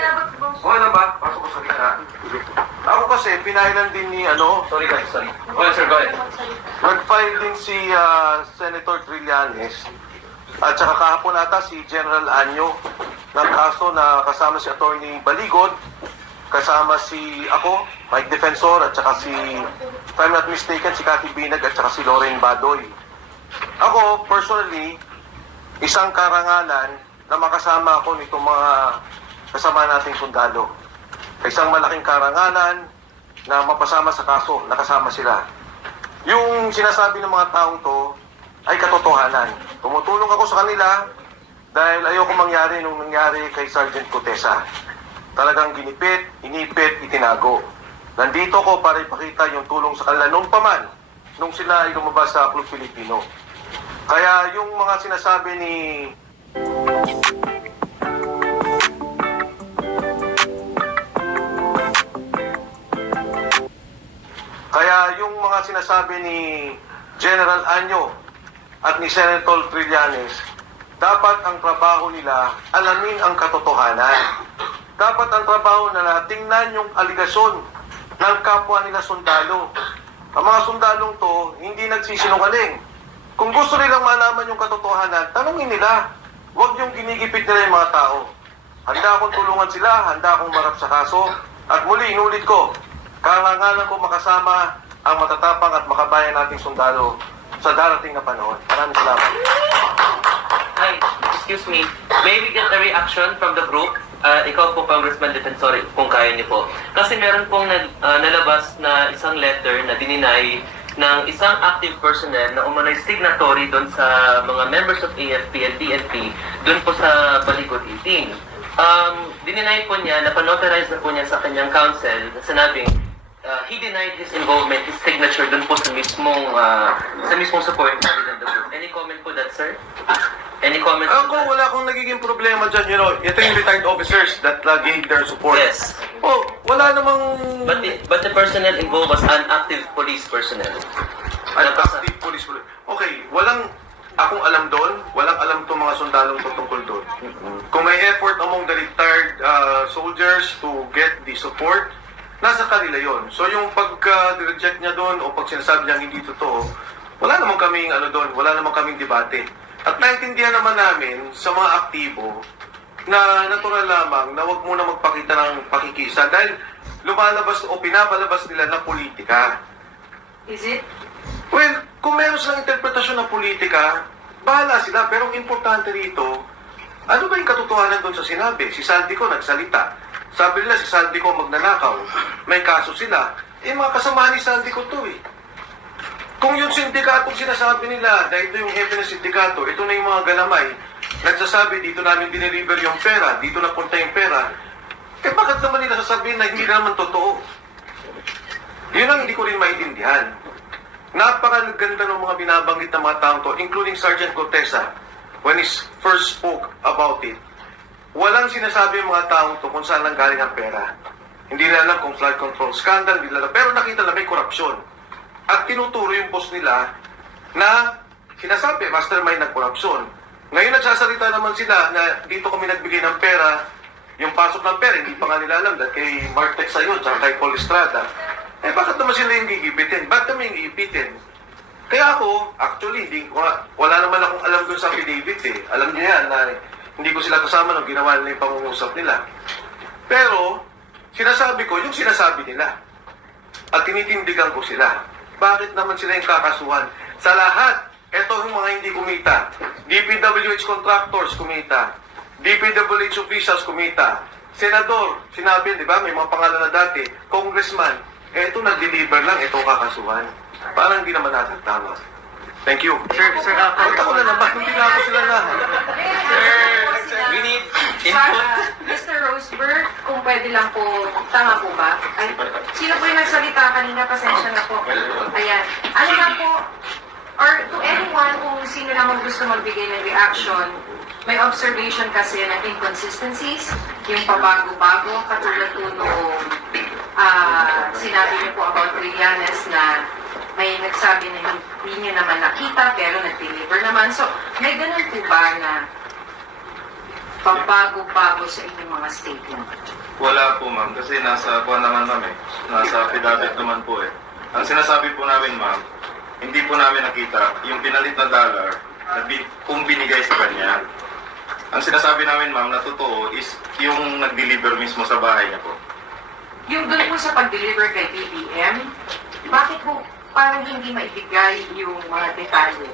Okay lang ba? Pasok ko sa gitna. Ako kasi, pinahilan din ni Sorry guys, sorry. Go ahead, sir, go ahead. nag-file din si Senator Trillanes at saka kahapon ata si General Anyo ng kaso na kasama si Attorney Baligod, kasama si ako, Mike Defensor, at saka si, if I'm not mistaken, si Cathy Binag at saka si Lauren Badoy. Ako, personally, isang karangalan na makasama ako nitong mga kasama nating sundalo. Isang malaking karangalan na mapasama sa kaso, nakasama sila. Yung sinasabi ng mga taong to ay katotohanan. Tumutulong ako sa kanila dahil ayoko mangyari nung nangyari kay Sergeant Cotesa. Talagang ginipit, inipit, itinago. Nandito ko para ipakita yung tulong sa kanila noon pa man, nung sila ay lumabas sa Club Filipino. Kaya yung mga sinasabi ni General Anyo at ni Senator Trillanes, dapat ang trabaho nila alamin ang katotohanan. Dapat ang trabaho nila tingnan yung aligasyon ng kapwa nila sundalo. Ang mga sundalong to hindi nagsisinungaling. Kung gusto nilang malaman yung katotohanan, tanungin nila. Huwag yung ginigipit nila yung mga tao. Handa akong tulungan sila, handa akong marap sa kaso. At muli, inulit ko, karangalan ko makasama ang matatapang at makabayan nating sundalo sa darating na panahon. Maraming salamat. Hi, excuse me. May we get a reaction from the group? Ikaw po, Congressman Defensor, kung kaya niyo po. Kasi meron pong nalabas na isang letter na dininay ng isang active personnel na umano'y signatory doon sa mga members of AFP and PNP doon po sa Baligod 18. Dininay po niya, napanotarize na po niya sa kanyang counsel na sinabing he denied his involvement, his signature doon po sa mismong support within the group. Any comment po that, sir? Any comment? Ako, wala akong nagiging problema dyan, you know. Ito yung retired officers that gave their support. Yes. Oh, wala namang... But the personnel involved was an active police personnel. Active police. Okay, walang akong alam doon, walang alam itong mga sundalong tungkol doon. Kung may effort among the retired soldiers to get the support, nasa kanila yon. So yung pagka-reject niya doon o pag sinasabi niya hindi totoo, wala namang kaming doon, wala namang kaming debate. At naintindihan naman namin sa mga aktibo na natural lamang na wag muna magpakita ng pakikisa dahil lumalabas o pinapalabas nila na politika. Is it? Well, kung meron silang interpretasyon ng politika, bahala sila. Pero ang importante rito, ano ba yung katotohanan doon sa sinabi? Si Saldico nagsalita. Sabi nila si Saldico magnanakaw. May kaso sila. Mga kasama ni Saldico to eh. Kung yung sindikato sinasabi nila na ito yung hepe ng sindikato, ito na yung mga galamay, nagsasabi dito namin dineliver yung pera, dito napunta yung pera, bakit naman nila sasabihin na hindi naman totoo? Yun ang hindi ko rin maintindihan. Napakaganda ng mga binabanggit ng mga taong to, including Sergeant Cotesa, when he first spoke about it. Walang sinasabi yung mga taong to kung saan lang galing ang pera. Hindi nila alam kung flood control scandal, hindi nila alam, pero nakita na may korupsyon. At tinuturo yung boss nila na sinasabi, mastermind ng korupsyon. Ngayon nagsasalita naman sila na dito kami nagbigay ng pera, yung pasok ng pera, hindi pa nga nila alam dahil kay Mark Texayon, tsaka kay Paul Estrada. Bakit naman sila yung gigipitin? Ba't kami yung gigipitin? Kaya ako, actually, wala naman akong alam dun sa affidavit eh. Alam niyo yan na hindi ko sila kasama nung ginawa nila yung pangungusap nila. Pero, sinasabi ko yung sinasabi nila. At tinitindigan ko sila. Bakit naman sila yung kakasuhan? Sa lahat, eto yung mga hindi kumita. DPWH contractors kumita. DPWH officials kumita. Senador, sinabi, di ba, may mga pangalan na dati. Congressman, eto nag-deliver lang, eto kakasuhan. Parang hindi naman natin tama. Thank you. Sir, Ako na naman, hindi na ako sila na. we need input. Mr. Roseberg, kung pwede lang po, tama po ba? Ay, sino po yung nagsalita kanina? Pasensya na po. Ayan. Ano lang po, or to anyone kung sino lang ang gusto magbigay ng reaction, may observation kasi ng inconsistencies, yung pabago-bago, katulad po nung sinabi niyo po about Trillanes na may nagsabi na hindi niyo naman nakita pero nag-deliver naman. So, may ganun po ba na pagbago-bago sa inyong mga statement? Wala po ma'am, kasi nasa kuha naman kami, nasa affidavit naman po eh. Ang sinasabi po namin ma'am, hindi po namin nakita yung pinalit na dollar na kung binigay sa kanya. Ang sinasabi namin ma'am na totoo is yung nag-deliver mismo sa bahay niya po. Yung doon po sa pag-deliver kay BBM, bakit po parang hindi maibigay yung mga detalye?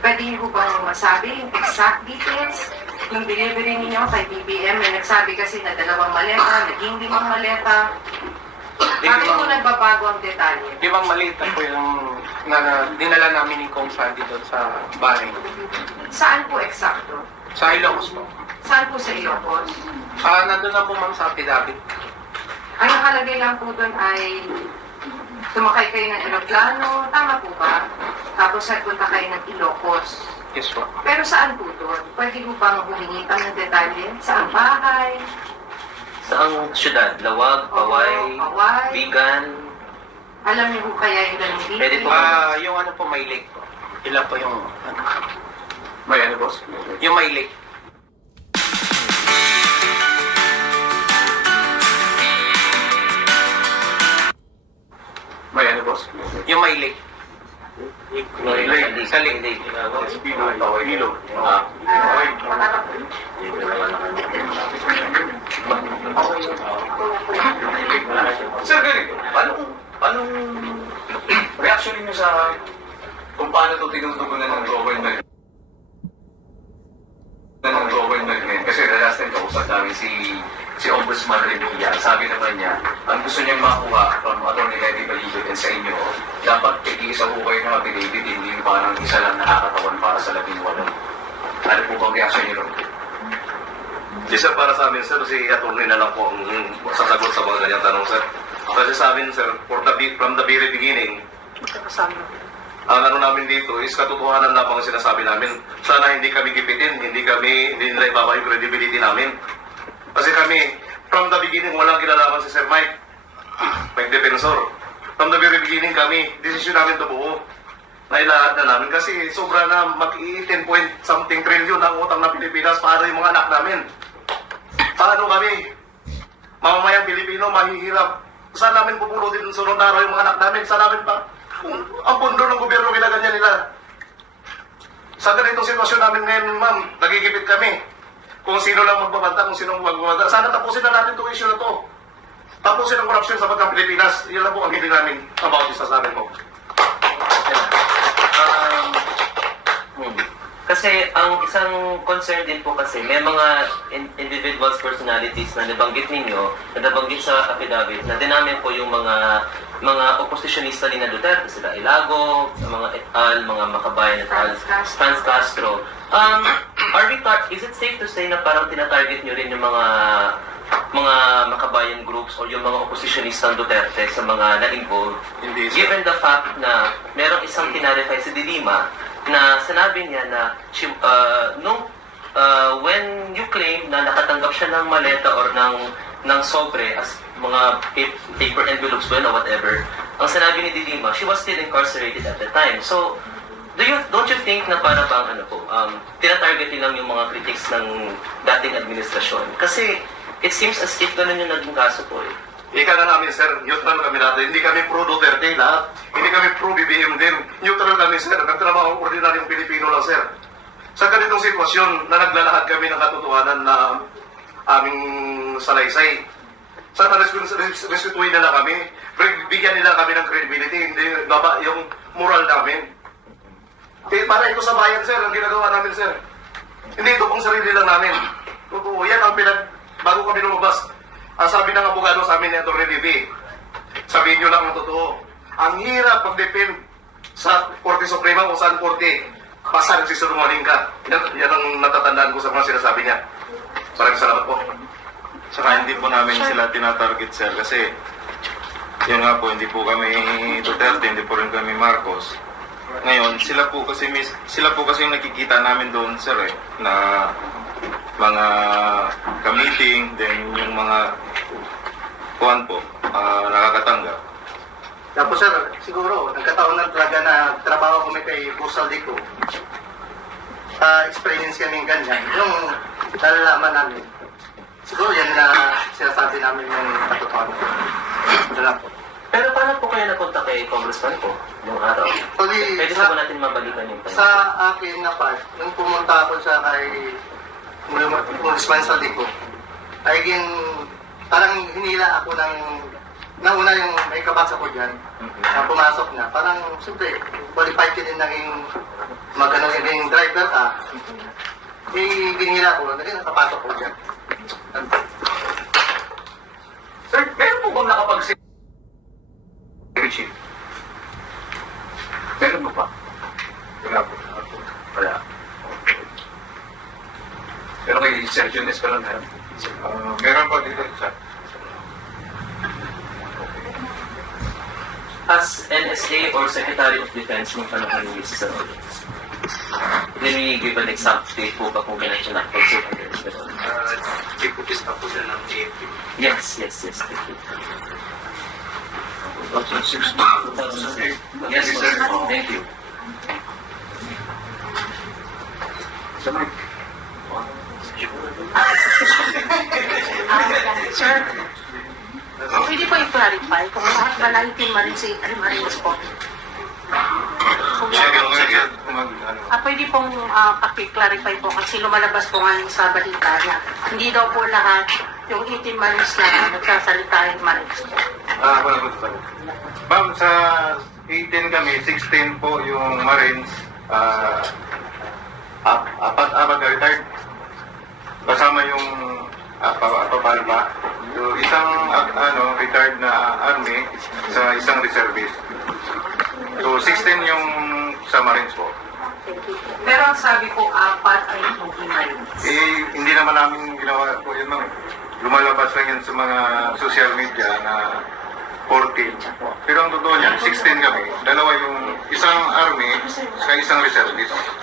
Pwede niyo bang masabi yung exact details? Yung delivery ninyo kay BBM, may nagsabi kasi na 2 maleta, naging 5 maleta. Bakit po nagbabago ang detalye? Di bang maliit na po yung dinala namin ni Kong Sandy doon sa bahay? Saan po eksakto? Sa Ilocos po. Saan po sa Ilocos? Nandun na po ma'am sa affidavit. Ang nakalagay lang po doon ay sumakay kayo ng eroplano, tama po ba? Tapos nagpunta kayo ng Ilocos. Yes po. Pero saan po doon? Pwede po bang humingi pa ng detalye? Saan bahay? Saang syudad? Lawag, Paway, Paway. Bigan. Alam niyo po kaya yung ganung Pwede po. Yung ano po, may lake po. Ilan po yung ano? May ano boss? Yung may lake. May ano boss? Yung may lake. Sa lake. Sir, ganito, anong reaction niyo sa kung paano ito tinutugunan ng government? Kasi the last time kausap namin si Ombudsman Revilla, sabi naman niya, ang gusto niyang makuha from Atty. Levy Balido din sa inyo, dapat iisa po kayo ng affidavit, hindi parang isa lang nakakatawan para sa 18. Ano po bang reaction niyo ron? Di sir, para sa amin sir, si attorney na lang po ang sasagot sa mga ganyang tanong sir. Kasi sa amin sir, from the very beginning, ang ano namin dito is katotohanan lamang ang sinasabi namin. Sana hindi kami gipitin, hindi nila ibaba yung credibility namin. Kasi kami, from the beginning, walang kinalaman si Sir Mike Defensor. From the very beginning kami, desisyon namin ito buo. Nailahat na namin kasi sobra na mag-10 point something trillion ang utang ng Pilipinas para yung mga anak namin. Paano kami? Mamamayang Pilipino, mahihirap. Saan namin pupulutin ng sunod araw yung mga anak namin? Saan namin pa? Kung ang pundo ng gobyerno ginaganyan nila. Sa ganitong sitwasyon namin ngayon, ma'am, nagigipit kami. Kung sino lang magbabanta, kung sino magbabanta. Sana tapusin na natin itong issue na to. Tapusin ang korupsyon sa bansang Pilipinas. Yan lang po ang hindi namin about this sa amin po. Kasi ang isang concern din po kasi may mga individuals, personalities na nabanggit ninyo, na nabanggit sa affidavit, na dinamin po yung mga oppositionista ni na Duterte, sila Ilago, mga et al, mga makabayan et al, Franz Castro. Is it safe to say na parang tinatarget nyo rin yung mga makabayan groups o yung mga oppositionista ng Duterte sa mga na-involved? Hindi, sir. Given the fact na merong isang tinarify si Dilima na sinabi niya na when you claim na nakatanggap siya ng maleta or ng sobre as mga paper envelopes ba or whatever, ang sinabi ni Dilima, she was still incarcerated at the time. So, don't you think na para bang tinatarget lang yung mga critics ng dating administrasyon? Kasi it seems as if ganun yung naging kaso po eh. Ika na namin, sir. Neutral kami natin. Hindi kami pro-Duterte lahat. Hindi kami pro-BBM din. Neutral kami, sir. Nagtrabaho ang ordinaryong Pilipino lang, sir. Sa ganitong sitwasyon na naglalahad kami ng katotohanan na aming salaysay. Sana restituin nila kami. Bigyan nila kami ng credibility. Hindi baba yung moral namin. Para ito sa bayan, sir, ang ginagawa namin, sir. Hindi ito pong sarili lang namin. Totoo, yan ang bago kami lumabas. Ang sabi ng abogado sa amin ni Atty. Levy, sabihin nyo lang ang totoo. Ang hirap pag-depend sa Korte Suprema o saan korte. Basta nagsisinungaling ka. Yan ang natatandaan ko sa mga sinasabi niya. Maraming salamat po. Saka hindi po namin sila tinatarget sir kasi yun nga po, hindi po kami Duterte, hindi po rin kami Marcos. Ngayon, sila po kasi yung nakikita namin doon sir na mga ka-meeting, then yung mga kuwan po, nakakatanggap. Tapos sir, siguro, nagkataon na talaga na trabaho kami kay Boss Saldico. Experience kami ganyan. Yung nalalaman namin. Siguro yan na sinasabi namin yung katotohanan. Ito lang po. Pero paano po kayo napunta kay Congressman po yung araw? Actually, Pwede sa, po natin mabalikan yung sa akin na part, nung pumunta ako sa kay Congressman Saldico, ay parang hinila ako ng nauna yung may kabasa ko dyan, na pumasok na. Parang, siyempre, qualified ka din naging magano yung driver ka. Eh, ginila ko, naging nakapasok ko dyan. Sir, meron po bang nakapag-save? Chief? Meron mo pa? Wala po. Wala. Pero kay Sir Junes pa lang meron. Meron po dito sa As NSA or Secretary of Defense nung panahon ni Mr. Let me give an exact date po ba kung kailan siya nakapag-save ang ganun. Deputies na po siya ng AFP. Yes. Thank you. Yes, sir. Thank you. Sir, pwede po i-clarify kung bakit ba nahitin ma rin si Marines po? Kung pwede pong paki-clarify po kasi lumalabas po ngayon sa balita na hindi daw po lahat yung 18 Marines na nagsasalita yung Marines po. wala po sa Ma'am, sa 18 kami, 16 po yung Marines, apat na retired. Kasama yung papalba. So, isang retired na army sa isang reservist. So, 16 yung sa Marines po. Pero ang sabi po, apat ay hindi Marines. Eh, hindi naman namin ginawa po yun, ma'am. Lumalabas lang yun sa mga social media na 14. Pero ang totoo niyan, 16 kami. Dalawa yung isang army sa isang reservist.